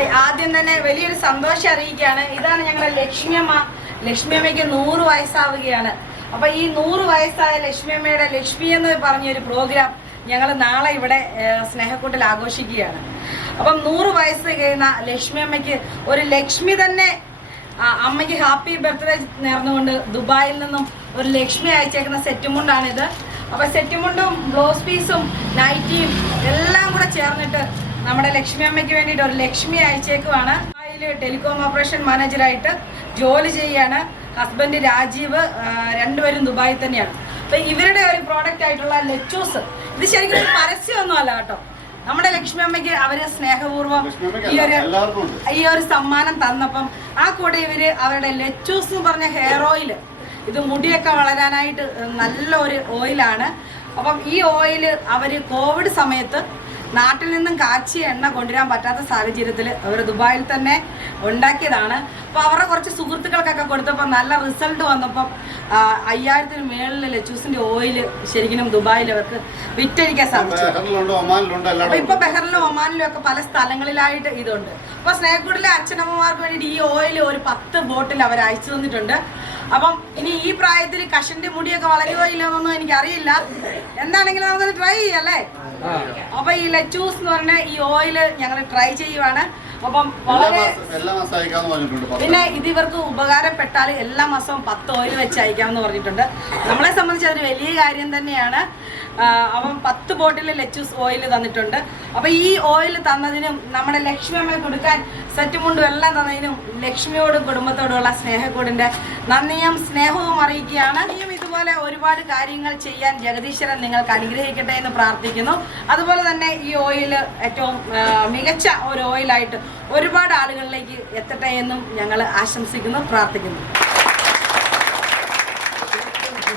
ആദ്യം തന്നെ വലിയൊരു സന്തോഷം അറിയിക്കുകയാണ്. ഇതാണ് ഞങ്ങളുടെ ലക്ഷ്മിയമ്മ. ലക്ഷ്മിയമ്മയ്ക്ക് നൂറ് വയസ്സാവുകയാണ്. അപ്പൊ ഈ നൂറ് വയസ്സായ ലക്ഷ്മിയമ്മയുടെ ലക്ഷ്മി എന്ന് പറഞ്ഞൊരു പ്രോഗ്രാം ഞങ്ങൾ നാളെ ഇവിടെ സ്നേഹക്കൂട്ടിൽ ആഘോഷിക്കുകയാണ്. അപ്പം നൂറ് വയസ്സ് കഴിയുന്ന ലക്ഷ്മിയമ്മയ്ക്ക് ഒരു ലക്ഷ്മി തന്നെ അമ്മയ്ക്ക് ഹാപ്പി ബർത്ത്ഡേ നേർന്നുകൊണ്ട് ദുബായിൽ നിന്നും ഒരു ലക്ഷ്മി അയച്ചേക്കുന്ന സെറ്റ് മുണ്ടാണിത് അപ്പൊ സെറ്റ് മുണ്ടും ബ്ലൗസ് പീസും നൈറ്റിയും എല്ലാം കൂടെ ചേർന്നിട്ട് നമ്മുടെ ലക്ഷ്മി അമ്മയ്ക്ക് വേണ്ടിയിട്ട് ഒരു ലക്ഷ്മി അയച്ചേക്കുവാണ്. അതിൽ ടെലികോം ഓപ്പറേഷൻ മാനേജറായിട്ട് ജോലി ചെയ്യാണ് ഹസ്ബൻഡ് രാജീവ് രണ്ടുപേരും ദുബായിൽ തന്നെയാണ്. അപ്പൊ ഇവരുടെ ഒരു പ്രോഡക്റ്റ് ആയിട്ടുള്ള ലെച്ചൂസ് ഇത് ശരിക്കും ഒരു പരസ്യമൊന്നും അല്ല കേട്ടോ. നമ്മുടെ ലക്ഷ്മി അമ്മയ്ക്ക് അവർ സ്നേഹപൂർവം ഈ ഒരു ഈ ഒരു സമ്മാനം തന്നപ്പം ആ കൂടെ ഇവർ അവരുടെ ലെച്ചൂസ് എന്ന് പറഞ്ഞ ഹെയർ ഓയിൽ ഇത് മുടിയൊക്കെ വളരാനായിട്ട് നല്ല ഒരു ഓയിലാണ് അപ്പം ഈ ഓയിൽ അവർ കോവിഡ് സമയത്ത് നാട്ടിൽ നിന്നും കാച്ചിയ എണ്ണ കൊണ്ടുവരാൻ പറ്റാത്ത സാഹചര്യത്തിൽ അവർ ദുബായിൽ തന്നെ ഉണ്ടാക്കിയതാണ്. അപ്പോൾ അവരുടെ കുറച്ച് സുഹൃത്തുക്കൾക്കൊക്കെ കൊടുത്തപ്പോൾ നല്ല റിസൾട്ട് വന്നപ്പം അയ്യായിരത്തിന് മേളിൽ ലച്ചൂസിന്റെ ഓയിൽ ശരിക്കും ദുബായിൽ അവർക്ക് വിറ്റഴിക്കാൻ സാധിച്ചു. അപ്പോൾ ഇപ്പോൾ ബഹറിലും ഒമാനിലും ഒക്കെ പല സ്ഥലങ്ങളിലായിട്ട് ഇതുണ്ട്. അപ്പൊ സ്നേഹക്കൂടിലെ അച്ഛനമ്മമാർക്ക് വേണ്ടിയിട്ട് ഈ ഓയിൽ ഒരു പത്ത് ബോട്ടിൽ അവർ അയച്ചു തന്നിട്ടുണ്ട്. അപ്പം ഇനി ഈ പ്രായത്തിൽ കഷന്റെ മുടിയൊക്കെ വളരുകയോ എനിക്ക് അറിയില്ല എന്താണെങ്കിലും നമുക്കത് ട്രൈ ചെയ്യല്ലേ അല്ലേ? അപ്പൊ ഈ ലെച്ചൂസ് എന്ന് പറഞ്ഞ ഈ ഓയിൽ ഞങ്ങൾ ട്രൈ ചെയ്യുവാണ്. അപ്പം വളരെ പിന്നെ ഇത് ഇവർക്ക് ഉപകാരപ്പെട്ടാൽ എല്ലാ മാസവും പത്ത് ഓയിൽ വെച്ച് അയക്കാമെന്ന് പറഞ്ഞിട്ടുണ്ട്. നമ്മളെ സംബന്ധിച്ച് അതൊരു വലിയ കാര്യം തന്നെയാണ്. അവൻ പത്ത് ബോട്ടിൽ ലെച്ചൂസ് ഓയിൽ തന്നിട്ടുണ്ട്. അപ്പൊ ഈ ഓയിൽ തന്നതിനും നമ്മുടെ ലക്ഷ്മി അമ്മയെ കൊടുക്കാൻ സെറ്റ് മുണ്ടും എല്ലാം തന്നതിനും ലക്ഷ്മിയോടും കുടുംബത്തോടുമുള്ള സ്നേഹക്കൂടിന്റെ നന്ദിയും സ്നേഹവും അറിയിക്കുകയാണ്. ഇനിയും ഇതുപോലെ ഒരുപാട് കാര്യങ്ങൾ ചെയ്യാൻ ജഗദീശ്വരൻ നിങ്ങൾക്ക് അനുഗ്രഹിക്കട്ടെ എന്ന് പ്രാർത്ഥിക്കുന്നു. അതുപോലെ തന്നെ ഈ ഓയിൽ ഏറ്റവും മികച്ച ഒരു ഓയിലായിട്ട് ഒരുപാട് ആളുകളിലേക്ക് എത്തട്ടെ എന്നും ഞങ്ങൾ ആശംസിക്കുന്നു പ്രാർത്ഥിക്കുന്നു.